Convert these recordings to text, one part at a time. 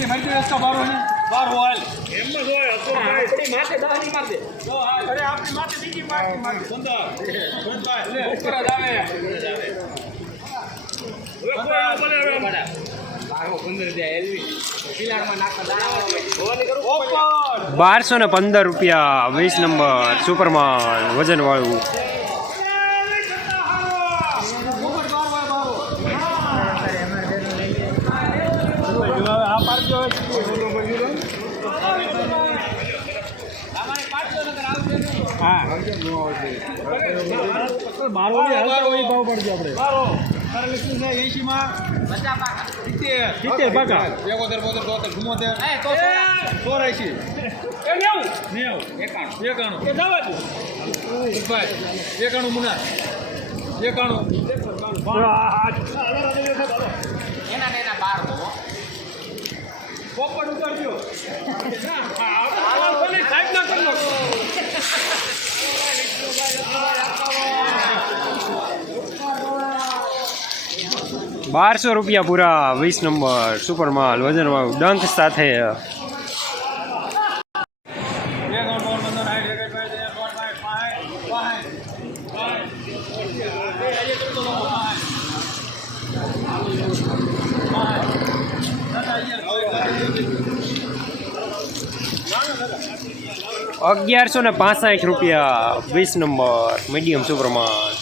સીધી મારી દે રસ્તા બારો ની બારો હાલ. એમ જ હોય આપણી માથે અરે આપણી માથે બીજી માથે માથે સુંદર. સુંદર. ઉપર જ આવે. ઓપન. બારસો ને પંદર રૂપિયા વીસ નંબર સુપરમાન વજનવાળું. આ હા બારો ભાવ પડજો આપણે. બારો. તારે લખ્યું છે 80 માં પાકા. 70 70 પાકા 71 72 73 74 એ તો સોળા. 84 એ નેવું. નેવું. એકાણું. એકાણું. જવા એકાણું મુના. એકાણું. એના એના બાર પોપટ ઉતારજો. બારસો રૂપિયા પૂરા વીસ નંબર સુપરમાલ વજનવાળું ડંખ સાથે. એકાણું બાવન પંદર સાઠ એકસઠ બાસઠ ત્રેસઠ ચોસઠ પાંસઠ પાંસઠ પાંસઠ અગિયારસો ને પાસઠ રૂપિયા વીસ નંબર મીડિયમ સુપ્રમાન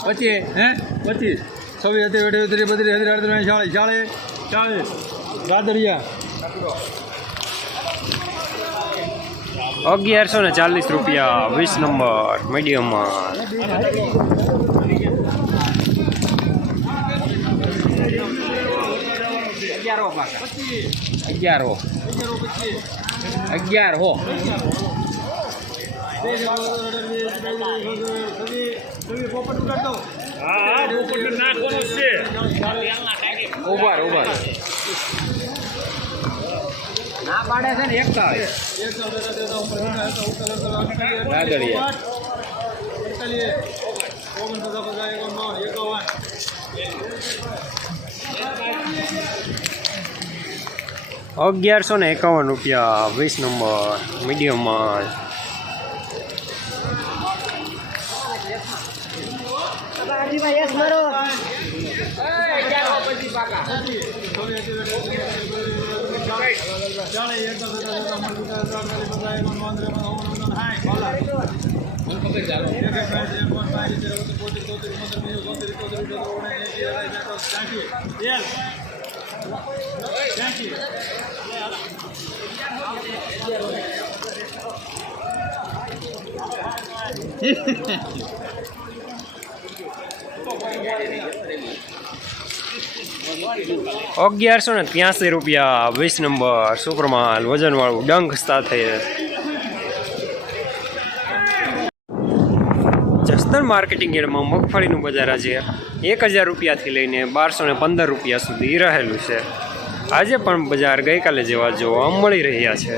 પચીસ હે? પચીસ. છવ્વીસ હતી અઢી ત્રીસ બત્રીસ હતી અડત્રીસ ચાળીસ ચાળીસ અગિયારસો ને ચાલીસ રૂપિયા વીસ નંબર મીડિયમમાં અગિયાર હો અગિયારો. અગિયાર હો. અગિયાર હો પોપટ ઉતારતો હા હા પોપટને નાખવાનું જ છે ઊભા રહો, ઊભા રહો. ના પાડે છે ને એકતા અગિયારસો ને એકાવન રૂપિયા વીસ નંબર મીડિયમમાં પાકા અગિયારસો ને ત્યાસી રૂપિયા વીસ નંબર સુપરમાલ વજનવાળું ડંખ સાથે જસદણ માર્કેટિંગ યાર્ડમાં મગફળીનું બજાર આજે એક હજાર રૂપિયાથી લઈને બારસો ને પંદર રૂપિયા સુધી રહેલું છે. આજે પણ બજાર ગઈકાલે જેવા જોવા મળી રહ્યા છે.